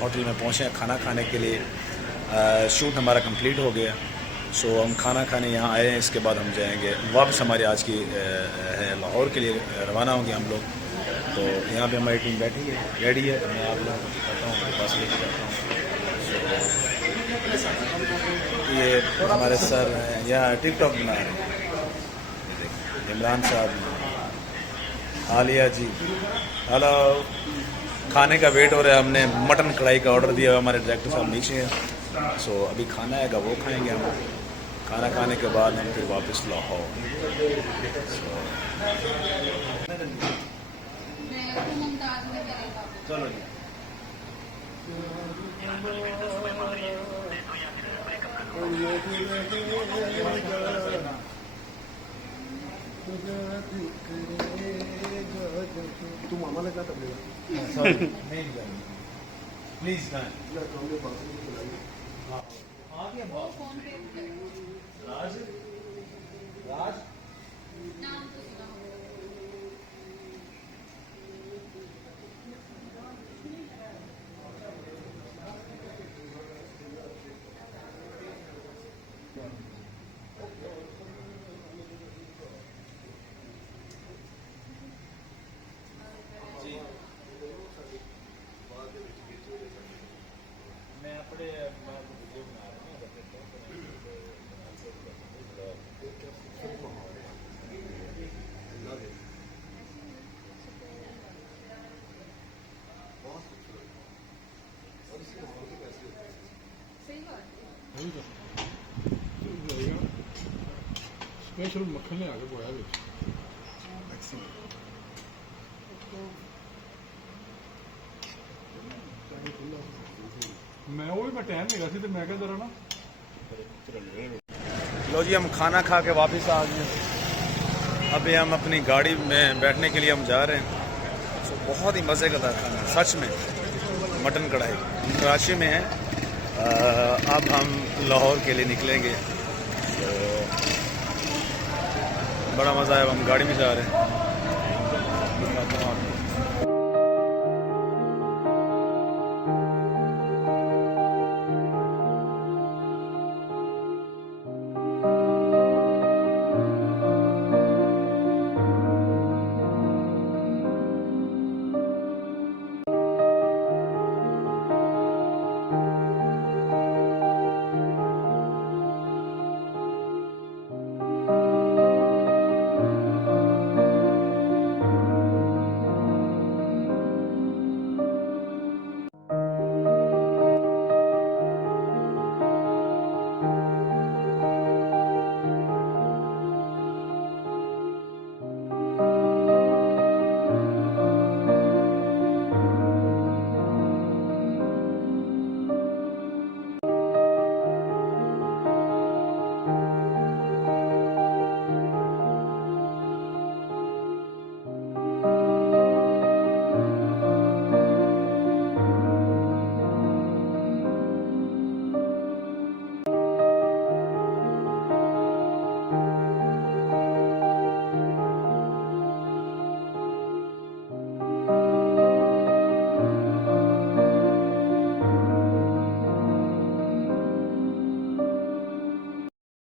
Hotel में पहुँचे हैं खाना खाने के लिए। शूट हमारा कंप्लीट हो गया। सो हम खाना खाने यहाँ आए हैं। इसके बाद हम जाएंगे वापस। हमारी आज की है लाहौर के लिए रवाना होंगे हम लोग। तो यहाँ पे हमारी टीम बैठी है, रेडी है। तो मैं आप लोगों को दिखाता हूँ, मेरे पास लेके जाता हूँ। ये हमारे सर हैं, यहाँ टिकटॉक बना रहे हैं। इमरान साहब, आलिया जी, हेलो। खाने का वेट हो रहा है। हमने मटन कढ़ाई का ऑर्डर दिया है। हमारे डायरेक्टर साहब नीचे हैं। सो अभी खाना आएगा, वो खाएंगे हम। खाना खाने के बाद हम फिर वापस लाहौर। चलो जी। तुम आम्हाला का तबलेगा सॉरी नहीं प्लीज ना। राज राज मैं अपने वीडियो बना रहा हूँ। स्पेशल मक्खन ले आके पोया बिच मैं वो भी मैं टाइम नहीं सी तो मैं क्या जरा ना। लो जी, हम खाना खा के वापस आ गए। अभी हम अपनी गाड़ी में बैठने के लिए हम जा रहे हैं। तो बहुत ही मज़े का था खाना, सच में। मटन कढ़ाई कराची में है। अब हम लाहौर के लिए निकलेंगे। तो बड़ा मज़ा आया। हम गाड़ी में जा रहे हैं।